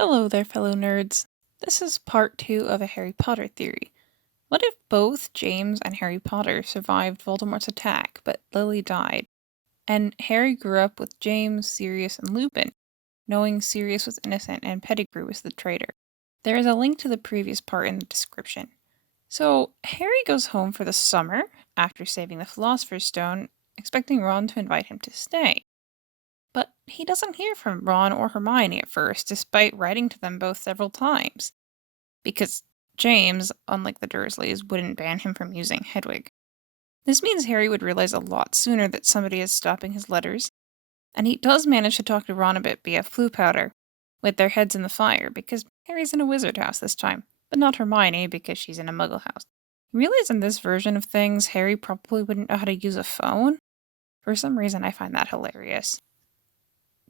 Hello there, fellow nerds. This is part 2 of a Harry Potter theory. What if both James and Harry Potter survived Voldemort's attack, but Lily died? And Harry grew up with James, Sirius, and Lupin, knowing Sirius was innocent and Pettigrew was the traitor. There is a link to the previous part in the description. So, Harry goes home for the summer, after saving the Philosopher's Stone, expecting Ron to invite him to stay. But he doesn't hear from Ron or Hermione at first, despite writing to them both several times. Because James, unlike the Dursleys, wouldn't ban him from using Hedwig. This means Harry would realize a lot sooner that somebody is stopping his letters, and he does manage to talk to Ron a bit via Floo powder, with their heads in the fire, because Harry's in a wizard house this time, but not Hermione because she's in a muggle house. You realize in this version of things, Harry probably wouldn't know how to use a phone? For some reason, I find that hilarious.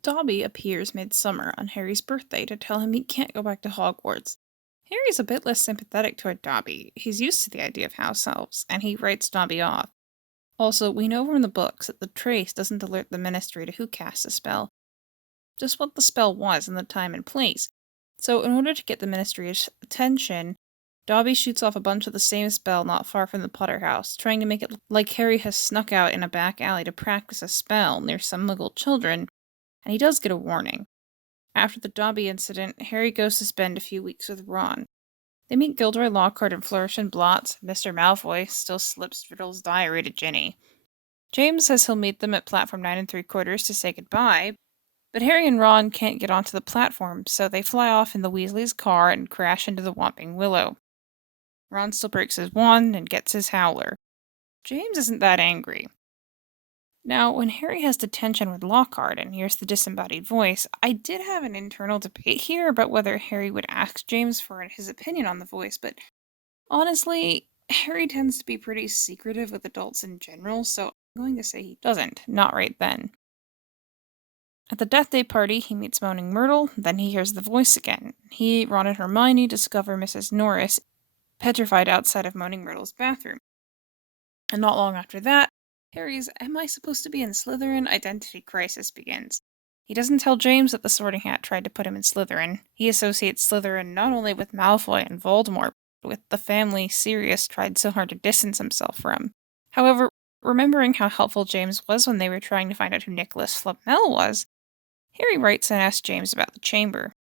Dobby appears midsummer on Harry's birthday to tell him he can't go back to Hogwarts. Harry's a bit less sympathetic toward Dobby. He's used to the idea of house elves, and he writes Dobby off. Also, we know from the books that the trace doesn't alert the Ministry to who casts a spell, just what the spell was and the time and place. So, in order to get the Ministry's attention, Dobby shoots off a bunch of the same spell not far from the Potter house, trying to make it look like Harry has snuck out in a back alley to practice a spell near some Muggle children, and he does get a warning. After the Dobby incident, Harry goes to spend a few weeks with Ron. They meet Gilderoy Lockhart and Flourish and Blotts. Mr. Malfoy still slips Riddle's diary to Ginny. James says he'll meet them at platform 9 3/4 to say goodbye, but Harry and Ron can't get onto the platform, so they fly off in the Weasleys' car and crash into the Whomping Willow. Ron still breaks his wand and gets his howler. James isn't that angry. Now, when Harry has detention with Lockhart and hears the disembodied voice, I did have an internal debate here about whether Harry would ask James for his opinion on the voice, but honestly, Harry tends to be pretty secretive with adults in general, so I'm going to say he doesn't, not right then. At the Death Day party, he meets Moaning Myrtle, then he hears the voice again. He, Ron, and Hermione discover Mrs. Norris petrified outside of Moaning Myrtle's bathroom. And not long after that, Harry's "Am I supposed to be in Slytherin?" identity crisis begins. He doesn't tell James that the Sorting Hat tried to put him in Slytherin. He associates Slytherin not only with Malfoy and Voldemort, but with the family Sirius tried so hard to distance himself from. However, remembering how helpful James was when they were trying to find out who Nicholas Flamel was, Harry writes and asks James about the chamber.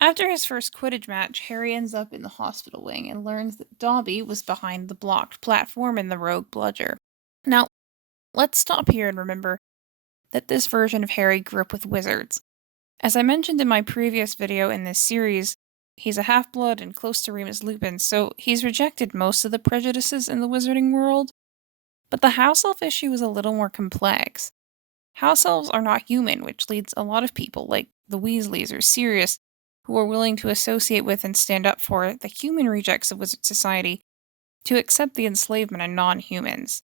After his first Quidditch match, Harry ends up in the hospital wing and learns that Dobby was behind the blocked platform in the Rogue Bludger. Now, let's stop here and remember that this version of Harry grew up with wizards. As I mentioned in my previous video in this series, he's a half-blood and close to Remus Lupin, so he's rejected most of the prejudices in the wizarding world. But the house elf issue is a little more complex. House elves are not human, which leads a lot of people, like the Weasleys or Sirius, who are willing to associate with and stand up for the human rejects of wizard society, to accept the enslavement of non-humans.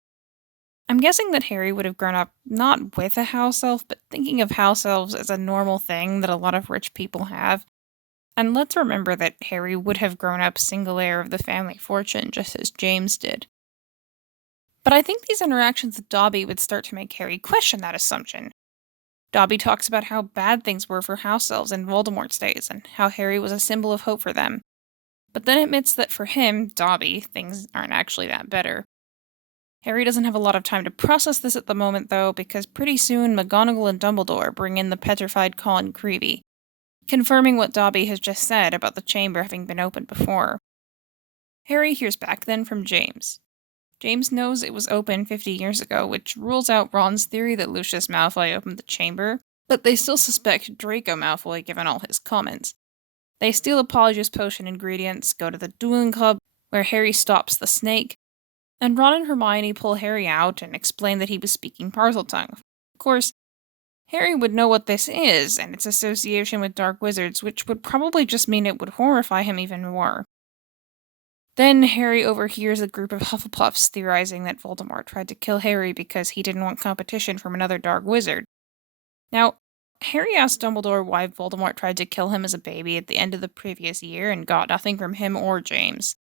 I'm guessing that Harry would have grown up not with a house elf, but thinking of house elves as a normal thing that a lot of rich people have. And let's remember that Harry would have grown up single heir of the family fortune, just as James did. But I think these interactions with Dobby would start to make Harry question that assumption. Dobby talks about how bad things were for house elves in Voldemort's days, and how Harry was a symbol of hope for them. But then admits that for him, Dobby, things aren't actually that better. Harry doesn't have a lot of time to process this at the moment, though, because pretty soon McGonagall and Dumbledore bring in the petrified Colin Creevey, confirming what Dobby has just said about the chamber having been opened before. Harry hears back then from James. James knows it was open 50 years ago, which rules out Ron's theory that Lucius Malfoy opened the chamber, but they still suspect Draco Malfoy given all his comments. They steal a Polyjuice Potion ingredients, go to the dueling club, where Harry stops the snake, and Ron and Hermione pull Harry out and explain that he was speaking Parseltongue. Of course, Harry would know what this is, and its association with dark wizards, which would probably just mean it would horrify him even more. Then Harry overhears a group of Hufflepuffs theorizing that Voldemort tried to kill Harry because he didn't want competition from another dark wizard. Now, Harry asked Dumbledore why Voldemort tried to kill him as a baby at the end of the previous year and got nothing from him or James.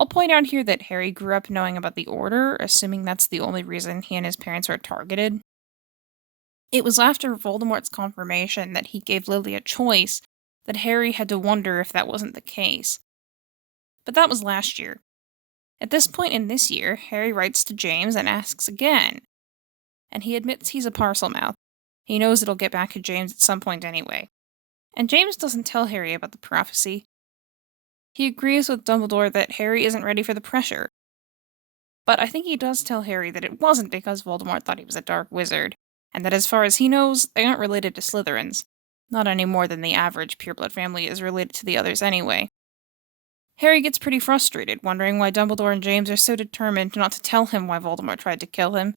I'll point out here that Harry grew up knowing about the Order, assuming that's the only reason he and his parents were targeted. It was after Voldemort's confirmation that he gave Lily a choice that Harry had to wonder if that wasn't the case. But that was last year. At this point in this year, Harry writes to James and asks again, and he admits he's a parcel mouth. He knows it'll get back to James at some point anyway. And James doesn't tell Harry about the prophecy. He agrees with Dumbledore that Harry isn't ready for the pressure. But I think he does tell Harry that it wasn't because Voldemort thought he was a dark wizard, and that as far as he knows, they aren't related to Slytherins. Not any more than the average pureblood family is related to the others anyway. Harry gets pretty frustrated, wondering why Dumbledore and James are so determined not to tell him why Voldemort tried to kill him.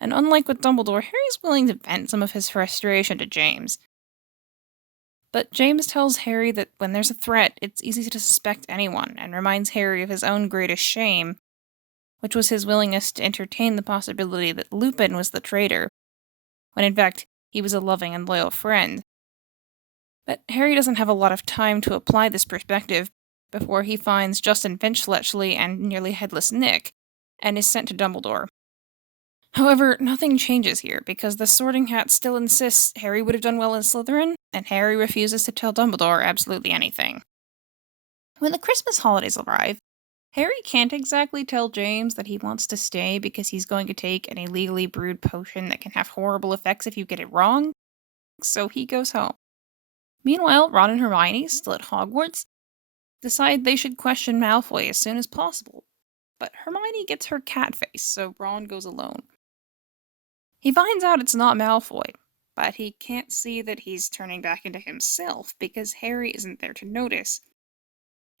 And unlike with Dumbledore, Harry's willing to vent some of his frustration to James. But James tells Harry that when there's a threat, it's easy to suspect anyone, and reminds Harry of his own greatest shame, which was his willingness to entertain the possibility that Lupin was the traitor, when in fact he was a loving and loyal friend. But Harry doesn't have a lot of time to apply this perspective before he finds Justin Finch-Fletchley and Nearly Headless Nick, and is sent to Dumbledore. However, nothing changes here, because the Sorting Hat still insists Harry would have done well in Slytherin, and Harry refuses to tell Dumbledore absolutely anything. When the Christmas holidays arrive, Harry can't exactly tell James that he wants to stay because he's going to take an illegally brewed potion that can have horrible effects if you get it wrong, so he goes home. Meanwhile, Ron and Hermione, still at Hogwarts, decide they should question Malfoy as soon as possible. But Hermione gets her cat face, so Ron goes alone. He finds out it's not Malfoy, but he can't see that he's turning back into himself because Harry isn't there to notice.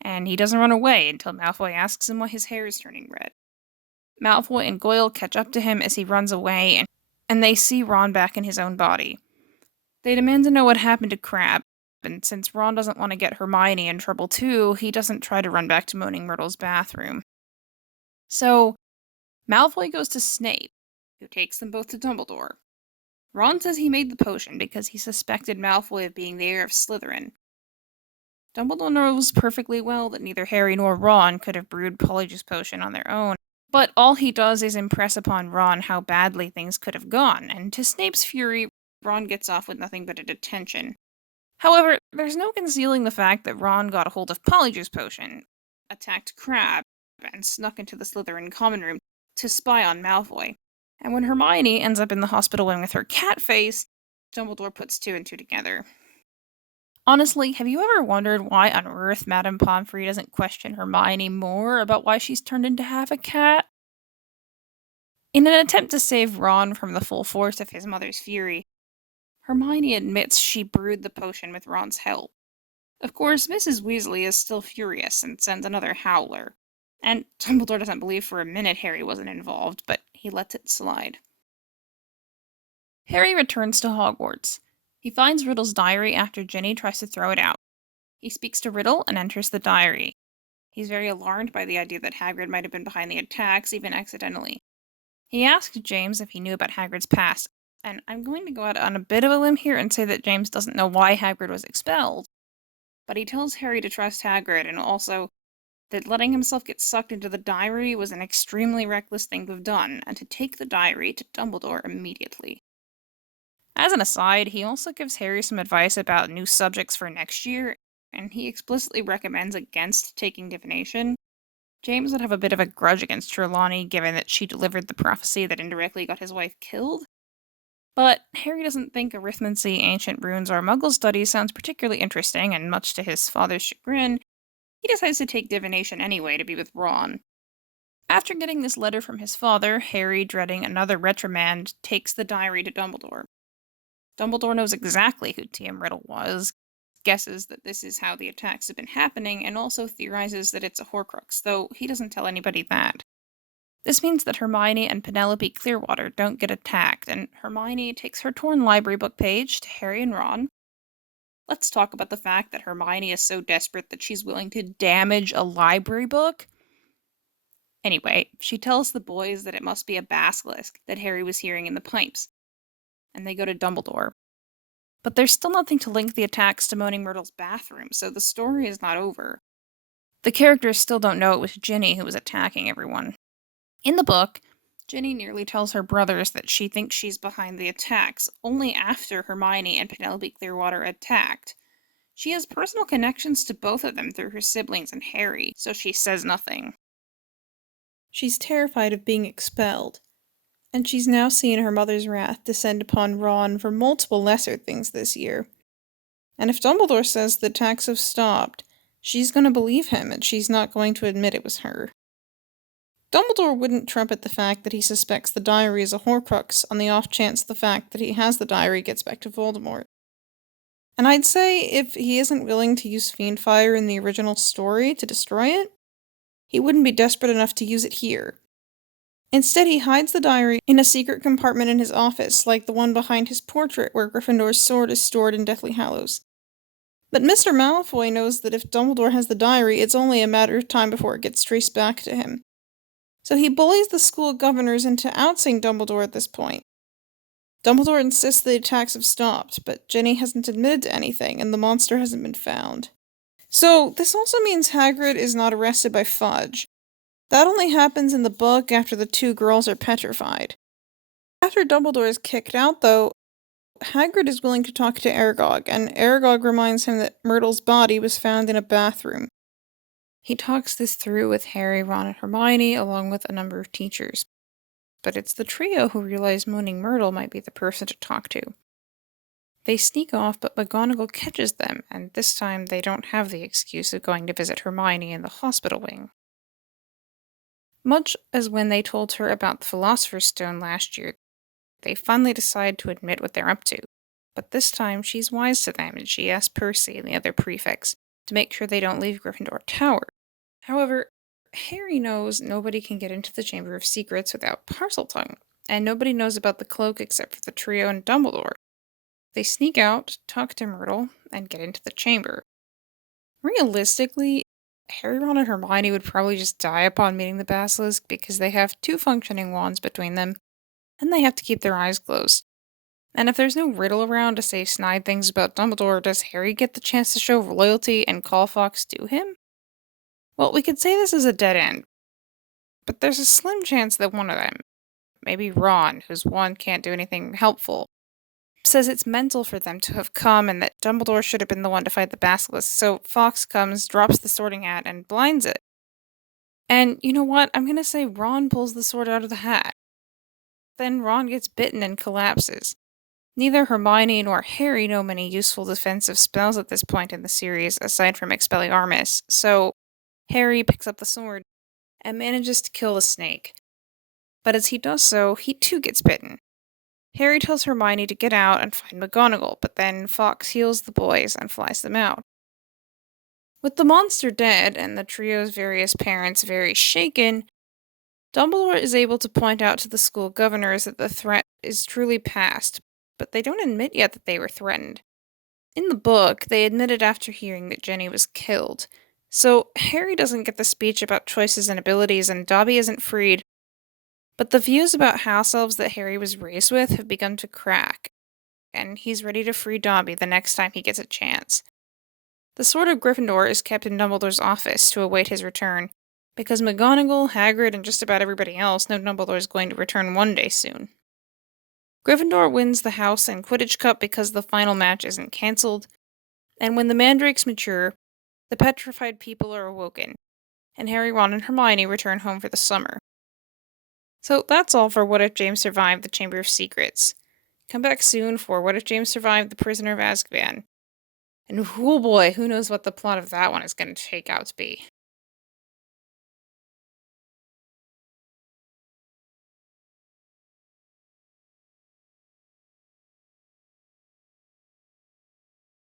And he doesn't run away until Malfoy asks him why his hair is turning red. Malfoy and Goyle catch up to him as he runs away, and they see Ron back in his own body. They demand to know what happened to Crabbe, and since Ron doesn't want to get Hermione in trouble too, he doesn't try to run back to Moaning Myrtle's bathroom. So, Malfoy goes to Snape, who takes them both to Dumbledore. Ron says he made the potion because he suspected Malfoy of being the heir of Slytherin. Dumbledore knows perfectly well that neither Harry nor Ron could have brewed Polyjuice Potion on their own, but all he does is impress upon Ron how badly things could have gone, and to Snape's fury, Ron gets off with nothing but a detention. However, there's no concealing the fact that Ron got a hold of Polyjuice Potion, attacked Crabbe, and snuck into the Slytherin common room to spy on Malfoy. And when Hermione ends up in the hospital wing with her cat face, Dumbledore puts two and two together. Honestly, have you ever wondered why on earth Madame Pomfrey doesn't question Hermione more about why she's turned into half a cat? In an attempt to save Ron from the full force of his mother's fury, Hermione admits she brewed the potion with Ron's help. Of course, Mrs. Weasley is still furious and sends another howler. And Dumbledore doesn't believe for a minute Harry wasn't involved, but he lets it slide. Harry returns to Hogwarts. He finds Riddle's diary after Ginny tries to throw it out. He speaks to Riddle and enters the diary. He's very alarmed by the idea that Hagrid might have been behind the attacks, even accidentally. He asks James if he knew about Hagrid's past, and I'm going to go out on a bit of a limb here and say that James doesn't know why Hagrid was expelled. But he tells Harry to trust Hagrid, and also that letting himself get sucked into the diary was an extremely reckless thing to have done, and to take the diary to Dumbledore immediately. As an aside, he also gives Harry some advice about new subjects for next year, and he explicitly recommends against taking divination. James would have a bit of a grudge against Trelawney, given that she delivered the prophecy that indirectly got his wife killed. But Harry doesn't think arithmancy, ancient runes, or Muggle studies sounds particularly interesting, and much to his father's chagrin, he decides to take divination anyway to be with Ron. After getting this letter from his father, Harry, dreading another reprimand, takes the diary to Dumbledore. Dumbledore knows exactly who T.M. Riddle was, guesses that this is how the attacks have been happening, and also theorizes that it's a Horcrux, though he doesn't tell anybody that. This means that Hermione and Penelope Clearwater don't get attacked, and Hermione takes her torn library book page to Harry and Ron. Let's talk about the fact that Hermione is so desperate that she's willing to damage a library book. Anyway, she tells the boys that it must be a basilisk that Harry was hearing in the pipes, and they go to Dumbledore. But there's still nothing to link the attacks to Moaning Myrtle's bathroom, so the story is not over. The characters still don't know it was Ginny who was attacking everyone. In the book, Ginny nearly tells her brothers that she thinks she's behind the attacks, only after Hermione and Penelope Clearwater attacked. She has personal connections to both of them through her siblings and Harry, so she says nothing. She's terrified of being expelled, and she's now seen her mother's wrath descend upon Ron for multiple lesser things this year. And if Dumbledore says the attacks have stopped, she's going to believe him and she's not going to admit it was her. Dumbledore wouldn't trumpet the fact that he suspects the diary is a Horcrux on the off chance the fact that he has the diary gets back to Voldemort. And I'd say if he isn't willing to use Fiendfire in the original story to destroy it, he wouldn't be desperate enough to use it here. Instead, he hides the diary in a secret compartment in his office, like the one behind his portrait where Gryffindor's sword is stored in Deathly Hallows. But Mr. Malfoy knows that if Dumbledore has the diary, it's only a matter of time before it gets traced back to him. So he bullies the school governors into ousting Dumbledore at this point. Dumbledore insists the attacks have stopped, but Ginny hasn't admitted to anything, and the monster hasn't been found. So this also means Hagrid is not arrested by Fudge. That only happens in the book after the two girls are petrified. After Dumbledore is kicked out, though, Hagrid is willing to talk to Aragog, and Aragog reminds him that Myrtle's body was found in a bathroom. He talks this through with Harry, Ron, and Hermione, along with a number of teachers. But it's the trio who realize Moaning Myrtle might be the person to talk to. They sneak off, but McGonagall catches them, and this time they don't have the excuse of going to visit Hermione in the hospital wing. Much as when they told her about the Philosopher's Stone last year, they finally decide to admit what they're up to. But this time she's wise to them, and she asks Percy and the other prefects to make sure they don't leave Gryffindor Tower. However, Harry knows nobody can get into the Chamber of Secrets without Parseltongue, and nobody knows about the cloak except for the trio and Dumbledore. They sneak out, talk to Myrtle, and get into the chamber. Realistically, Harry, Ron, and Hermione would probably just die upon meeting the Basilisk because they have two functioning wands between them, and they have to keep their eyes closed. And if there's no Riddle around to say snide things about Dumbledore, does Harry get the chance to show loyalty and call Fawkes to him? Well, we could say this is a dead end, but there's a slim chance that one of them, maybe Ron, whose wand can't do anything helpful, says it's mental for them to have come and that Dumbledore should have been the one to fight the Basilisk, so Fawkes comes, drops the sorting hat, and blinds it. And you know what? I'm gonna say Ron pulls the sword out of the hat. Then Ron gets bitten and collapses. Neither Hermione nor Harry know many useful defensive spells at this point in the series, aside from Expelliarmus, so Harry picks up the sword and manages to kill the snake. But as he does so, he too gets bitten. Harry tells Hermione to get out and find McGonagall, but then Fawkes heals the boys and flies them out. With the monster dead and the trio's various parents very shaken, Dumbledore is able to point out to the school governors that the threat is truly past, but they don't admit yet that they were threatened. In the book, they admitted after hearing that Ginny was killed, so Harry doesn't get the speech about choices and abilities, and Dobby isn't freed. But the views about house elves that Harry was raised with have begun to crack, and he's ready to free Dobby the next time he gets a chance. The Sword of Gryffindor is kept in Dumbledore's office to await his return, because McGonagall, Hagrid, and just about everybody else know Dumbledore is going to return one day soon. Gryffindor wins the House and Quidditch Cup because the final match isn't cancelled, and when the mandrakes mature, the petrified people are awoken, and Harry, Ron, and Hermione return home for the summer. So that's all for What If James Survived the Chamber of Secrets. Come back soon for What If James Survived the Prisoner of Azkaban. And oh boy, who knows what the plot of that one is going to shake out to be.